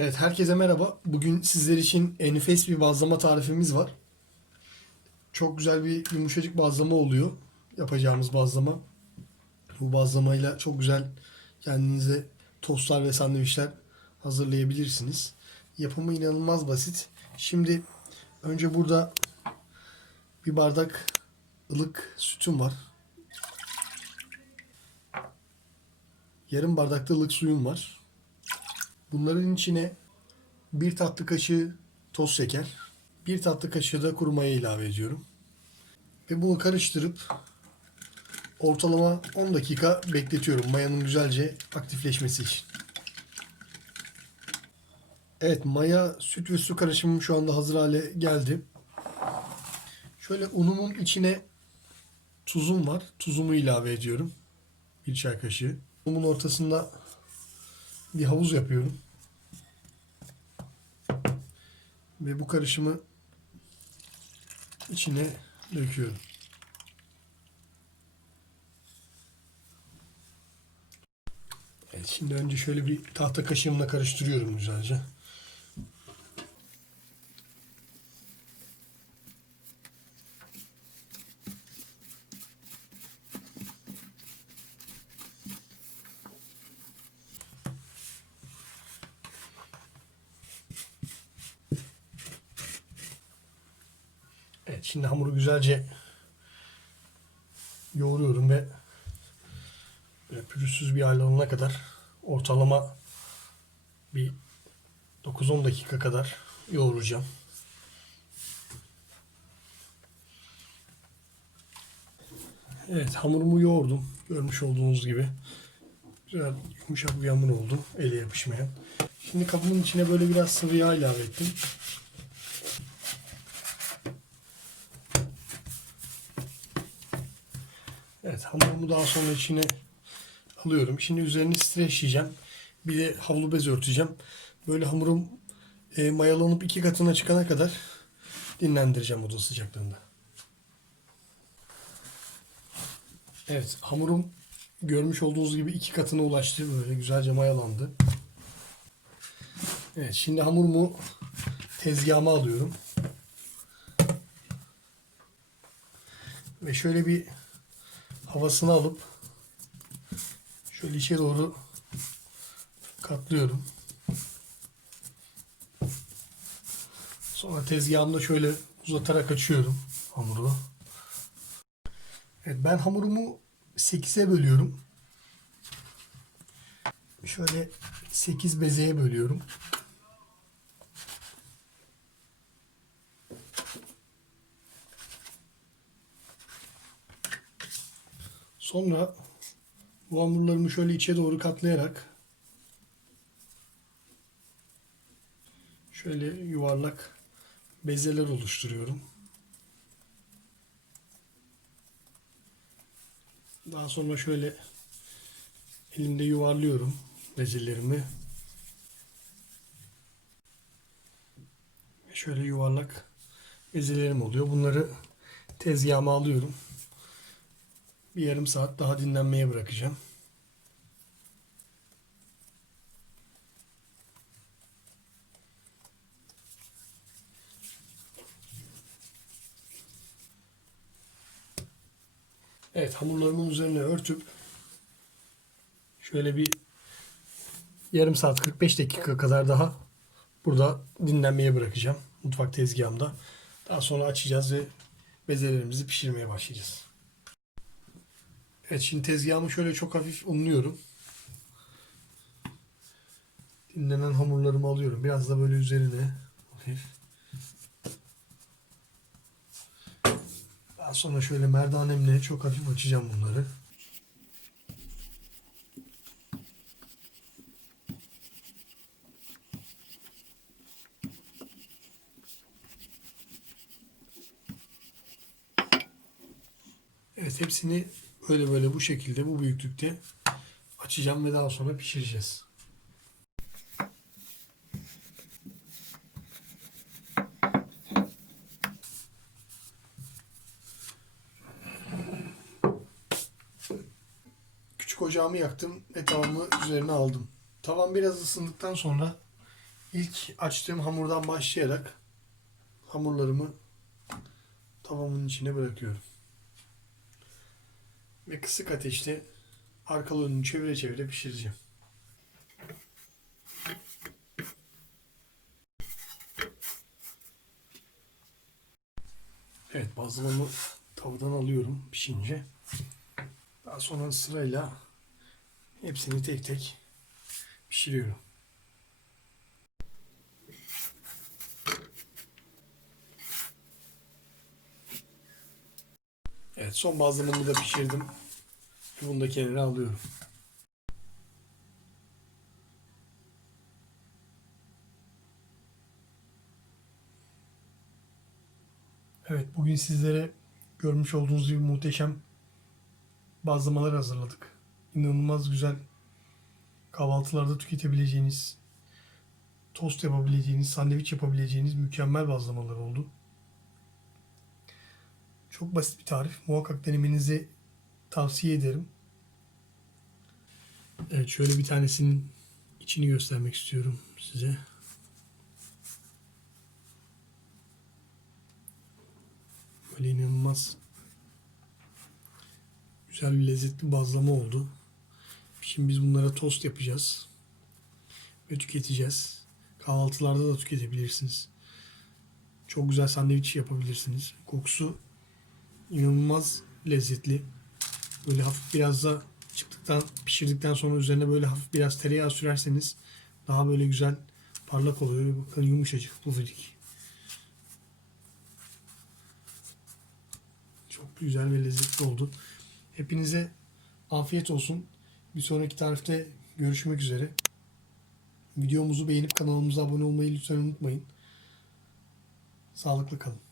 Evet, herkese merhaba. Bugün sizler için enfes bir bazlama tarifimiz var. Çok güzel bir yumuşacık bazlama oluyor. Yapacağımız bazlama. Bu bazlamayla çok güzel kendinize tostlar ve sandviçler hazırlayabilirsiniz. Yapımı inanılmaz basit. Şimdi önce burada bir bardak ılık sütüm var. Yarım bardak da ılık suyum var. Bunların içine bir tatlı kaşığı toz şeker, bir tatlı kaşığı da kuru maya ilave ediyorum. Ve bunu karıştırıp ortalama 10 dakika bekletiyorum mayanın güzelce aktifleşmesi için. Evet maya, süt ve su karışımım şu anda hazır hale geldi. Şöyle unumun içine tuzum var. Tuzumu ilave ediyorum. Bir çay kaşığı. Unumun ortasında bir havuz yapıyorum. Ve bu karışımı içine döküyorum. Evet, şimdi önce şöyle bir tahta kaşığımla karıştırıyorum güzelce. Evet, şimdi hamuru güzelce yoğuruyorum ve böyle pürüzsüz bir hal alana kadar ortalama bir 9-10 dakika kadar yoğuracağım. Evet hamurumu yoğurdum. Görmüş olduğunuz gibi. Güzel yumuşak bir hamur oldu. Ele yapışmayan. Şimdi kabımın içine böyle biraz sıvı yağ ilave ettim. Evet hamurumu daha sonra içine alıyorum. Şimdi üzerini streçleyeceğim. Bir de havlu bez örteceğim. Böyle hamurum e, mayalanıp iki katına çıkana kadar dinlendireceğim oda sıcaklığında. Evet hamurum görmüş olduğunuz gibi iki katına ulaştı. Böyle güzelce mayalandı. Evet şimdi hamurumu tezgahıma alıyorum. Ve şöyle bir havasını alıp şöyle içe doğru katlıyorum. Sonra tezgahımda şöyle uzatarak açıyorum hamuru. Evet ben hamurumu 8'e bölüyorum. Şöyle 8 bezeye bölüyorum. Sonra bu hamurlarımı şöyle içe doğru katlayarak şöyle yuvarlak bezeler oluşturuyorum. Daha sonra şöyle elimde yuvarlıyorum bezelerimi. Şöyle yuvarlak bezelerim oluyor. Bunları tezgahıma alıyorum. Bir yarım saat daha dinlenmeye bırakacağım. Evet hamurlarımın üzerine örtüp şöyle bir yarım saat 45 dakika kadar daha burada dinlenmeye bırakacağım mutfak tezgahımda. Daha sonra açacağız ve bezelerimizi pişirmeye başlayacağız. Evet şimdi tezgahımı şöyle çok hafif unluyorum. Dinlenen hamurlarımı alıyorum. Biraz da böyle üzerine hafif. Daha sonra şöyle merdanemle çok hafif açacağım bunları. Evet hepsini böyle böyle bu şekilde bu büyüklükte açacağım ve daha sonra pişireceğiz. Küçük ocağımı yaktım ve tavamı üzerine aldım. Tavam biraz ısındıktan sonra İlk açtığım hamurdan başlayarak hamurlarımı tavamın içine bırakıyorum. Ve kısık ateşte arkalı önünü çevire çevire pişireceğim. Evet bazlamamı tavadan alıyorum pişince. Daha sonra sırayla hepsini tek tek pişiriyorum. Evet son bazlamamı da pişirdim. Bunu da kenara alıyorum. Evet bugün sizlere görmüş olduğunuz gibi muhteşem bazlamalar hazırladık. İnanılmaz güzel kahvaltılarda tüketebileceğiniz, tost yapabileceğiniz, sandviç yapabileceğiniz mükemmel bazlamalar oldu. Çok basit bir tarif. Muhakkak denemenizi tavsiye ederim. Evet şöyle bir tanesinin içini göstermek istiyorum size. Böyle inanılmaz güzel bir lezzetli bazlama oldu. Şimdi biz bunlara tost yapacağız ve tüketeceğiz. Kahvaltılarda da tüketebilirsiniz. Çok güzel sandviç yapabilirsiniz. Kokusu inanılmaz lezzetli. Böyle hafif biraz da çıktıktan pişirdikten sonra üzerine böyle hafif biraz tereyağı sürerseniz daha böyle güzel parlak oluyor. Bakın yumuşacık pufidik. Çok güzel ve lezzetli oldu. Hepinize afiyet olsun. Bir sonraki tarifte görüşmek üzere. Videomuzu beğenip kanalımıza abone olmayı lütfen unutmayın. Sağlıklı kalın.